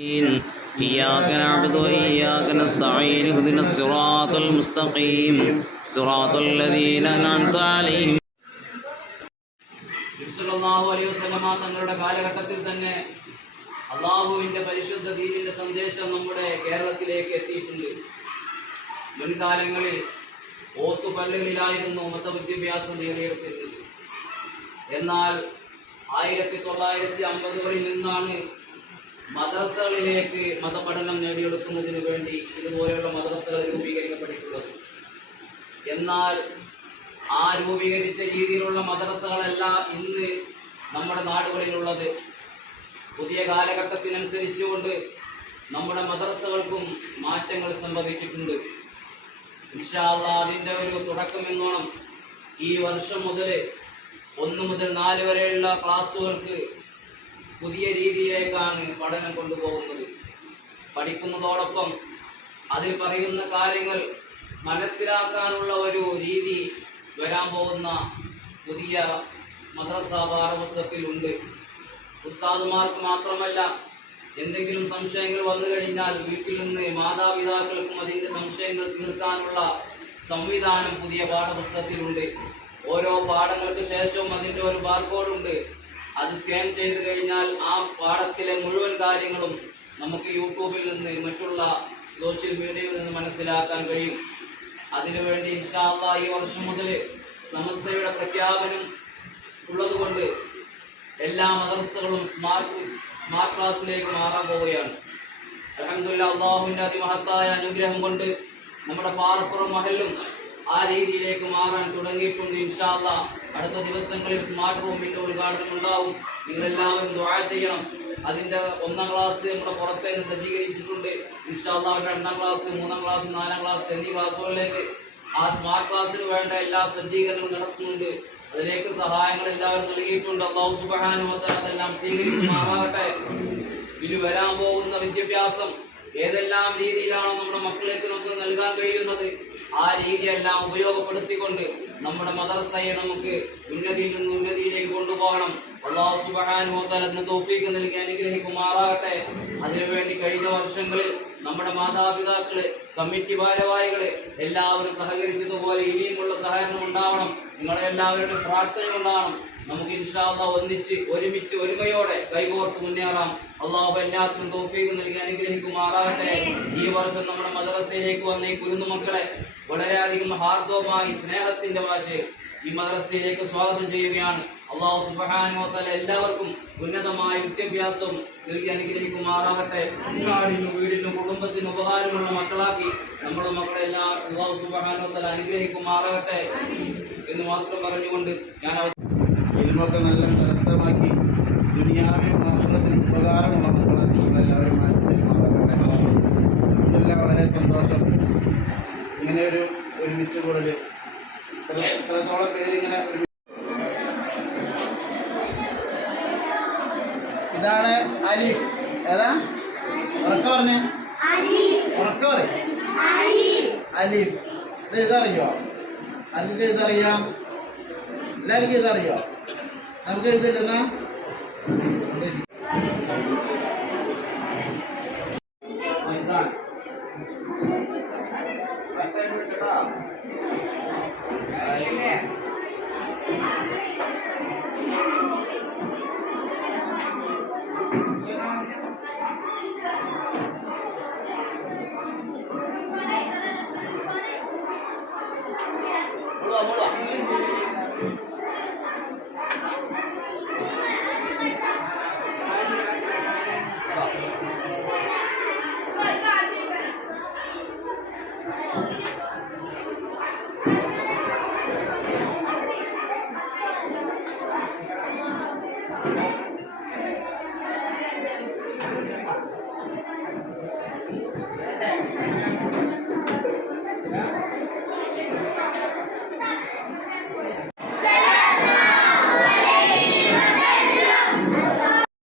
إياك نعبد وإياك نستعين اهدنا الصراط المستقيم صراط الذين أنعمت عليهم നബിസല്ലല്ലാഹു അലൈഹി വസല്ലമ തങ്ങളുടെ കാലഘട്ടത്തിൽ തന്നെ അള്ളാഹുവിന്റെ പരിശുദ്ധ ദീനിന്റെ സന്ദേശം നമ്മുടെ കേരളത്തിലേക്ക് എത്തിയിട്ടുണ്ട് മുൻകാലങ്ങളിൽ ഓത്തുപള്ളികളിലായിരുന്നു മതവിദ്യാഭ്യാസം നേടിയെടുത്തിരുന്നത് എന്നാൽ ആയിരത്തി തൊള്ളായിരത്തി അമ്പതുകളിൽ നിന്നാണ് മദ്രസകളിലേക്ക് മതപഠനം നേടിയെടുക്കുന്നതിന് വേണ്ടി ഇതുപോലെയുള്ള മദ്രസകൾ രൂപീകരിക്കപ്പെട്ടിട്ടുള്ളത്. എന്നാൽ ആ രൂപീകരിച്ച രീതിയിലുള്ള മദ്രസകളല്ല ഇന്ന് നമ്മുടെ നാടുകളിലുള്ളത്. പുതിയ കാലഘട്ടത്തിനനുസരിച്ചുകൊണ്ട് നമ്മുടെ മദ്രസകൾക്കും മാറ്റങ്ങൾ സംഭവിച്ചിട്ടുണ്ട്. ഇൻഷാല്ല അതിന്റെ ഒരു തുടക്കം എന്നോണം ഈ വർഷം മുതൽ ഒന്ന് മുതൽ നാല് വരെയുള്ള ക്ലാസ്സുകൾക്ക് പുതിയ രീതിയിലേക്കാണ് പഠനം കൊണ്ടുപോകുന്നത്. പഠിക്കുന്നതോടൊപ്പം അതിൽ പറയുന്ന കാര്യങ്ങൾ മനസ്സിലാക്കാനുള്ള ഒരു രീതി വരാൻ പോകുന്ന പുതിയ മദ്രസ പാഠപുസ്തകത്തിലുണ്ട് ഉസ്താദുമാർക്ക് മാത്രമല്ല എന്തെങ്കിലും സംശയങ്ങൾ വന്നു കഴിഞ്ഞാൽ വീട്ടിൽ നിന്ന് മാതാപിതാക്കൾക്കും അതിന്റെ സംശയങ്ങൾ തീർക്കാനുള്ള സംവിധാനം പുതിയ പാഠപുസ്തകത്തിലുണ്ട്. ഓരോ പാഠങ്ങൾക്ക് ശേഷവും അതിന്റെ ഒരു ബാർകോഡുണ്ട് അത് സ്കാൻ ചെയ്ത് കഴിഞ്ഞാൽ ആ പാഠത്തിലെ മുഴുവൻ കാര്യങ്ങളും നമുക്ക് യൂട്യൂബിൽ നിന്ന് മറ്റുള്ള സോഷ്യൽ മീഡിയയിൽ നിന്ന് മനസ്സിലാക്കാൻ കഴിയും. അതിനുവേണ്ടി ഇൻഷാല്ല ഈ വർഷം മുതൽ സമസ്തയുടെ പ്രഖ്യാപനം ഉള്ളതുകൊണ്ട് എല്ലാ മദ്രസകളും സ്മാർട്ട് സ്മാർട്ട് ക്ലാസ്സിലേക്ക് മാറാൻ പോവുകയാണ്. അലഹമുല്ല അള്ളാഹുവിന്റെ അതിമഹത്തായ അനുഗ്രഹം കൊണ്ട് നമ്മുടെ പാറപ്പുറം മഹലും ആ രീതിയിലേക്ക് മാറാൻ തുടങ്ങിയിട്ടുണ്ട് ഇൻഷാല്ല അടുത്ത ദിവസങ്ങളിൽ സ്മാർട്ട് റൂമിന്റെ ഉദ്ഘാടനം ഉണ്ടാവും. നിങ്ങളെല്ലാവരും ദുആ ചെയ്യണം. അതിന്റെ ഒന്നാം ക്ലാസ് നമ്മുടെ പുറത്തേക്ക് സജ്ജീകരിച്ചിട്ടുണ്ട്. ഇൻഷാല്ല രണ്ടാം ക്ലാസ് മൂന്നാം ക്ലാസ് നാലാം ക്ലാസ് എന്നീ ക്ലാസ്സുകളിലേക്ക് ആ സ്മാർട്ട് ക്ലാസ്സിന് വേണ്ട എല്ലാ സജ്ജീകരണങ്ങളും നടത്തുന്നുണ്ട് അതിലേക്ക് സഹായങ്ങൾ എല്ലാവരും നൽകിയിട്ടുണ്ട്. അള്ളാഹു സുബഹാനുമത്തൻ അതെല്ലാം സ്വീകരിക്കുമാറാകട്ടെ. ഇനി വരാൻ പോകുന്ന വിദ്യാഭ്യാസം ഏതെല്ലാം രീതിയിലാണോ നമ്മുടെ മക്കളിലേക്ക് നമുക്ക് നൽകാൻ കഴിയുന്നത്? ആ രീതിയെല്ലാം ഉപയോഗപ്പെടുത്തിക്കൊണ്ട് നമ്മുടെ മദർസയെ നമുക്ക് ഉന്നതിയിൽ നിന്ന് ഉന്നതിയിലേക്ക് കൊണ്ടുപോകണം. അള്ളാഹു സുബഹാനുമത്തൻ അതിന് തോഫീക്ക് നൽകി അനുഗ്രഹിക്കുമാറാകട്ടെ. അതിനുവേണ്ടി കഴിഞ്ഞ വർഷങ്ങളിൽ നമ്മുടെ മാതാപിതാക്കൾ കമ്മിറ്റി ഭാരവാഹികൾ എല്ലാവരും സഹകരിച്ചതുപോലെ ഇനിയുമുള്ള സഹകരണം ഉണ്ടാവണം. നിങ്ങളെ എല്ലാവരുടെയും പ്രാർത്ഥന ഉണ്ടാവണം നമുക്ക് ഇൻഷാല്ല ഒന്നിച്ച് ഒരുമിച്ച് ഒരുമയോടെ കൈകോർത്ത് മുന്നേറാം. അള്ളാഹു എല്ലാത്തിനും തോഫീക്ക് നൽകി അനുഗ്രഹിക്കുമാറാകട്ടെ. ഈ വർഷം നമ്മുടെ മദ്രസയിലേക്ക് വന്ന ഈ കുരുന്നു മക്കളെ വളരെയധികം ഹാർദവുമായി സ്നേഹത്തിന്റെ ഭാഷയിൽ ഈ മദ്രസയിലേക്ക് സ്വാഗതം ചെയ്യുകയാണ്. അള്ളാഹു സുബഹാനുവത്തല എല്ലാവർക്കും ഉന്നതമായ വിദ്യാഭ്യാസം നൽകി അനുഗ്രഹിക്കുമാറാകട്ടെ. നാടിനും വീടിനും കുടുംബത്തിനും ഉപകാരമുള്ള മക്കളാക്കി നമ്മുടെ മക്കളെ എല്ലാം അള്ളാഹു സുബഹാനുവത്തല അനുഗ്രഹിക്കുമാറാകട്ടെ എന്ന് മാത്രം പറഞ്ഞുകൊണ്ട് ഞാൻ അവസാനം ഇൽമൊക്കെ നല്ല കരസ്ഥമാക്കി ദുനിയാവിനും ആഹ്ലത്തിനും ഉപകാരമുള്ള മക്കളെ നമ്മളെല്ലാവരും മാറ്റി തരുമാറാകട്ടെ ഇതെല്ലാം വളരെ സന്തോഷം. ഇങ്ങനെ ഒരു ഒരുമിച്ച് കൂടൽ ഇത്രത്തോളം പേരിങ്ങനെ ഇതാണ് അലി. ഏതാ? ഉറക്ക പറഞ്ഞേ? ഉറക്ക അലിഫ് ഇത് എഴുതാറിയോ? അലിഫ് എഴുതാറിയാം? എല്ലാവർക്കും ഇതറിയോ നമുക്ക് എഴുതേണ്ടതാ Mula, mula.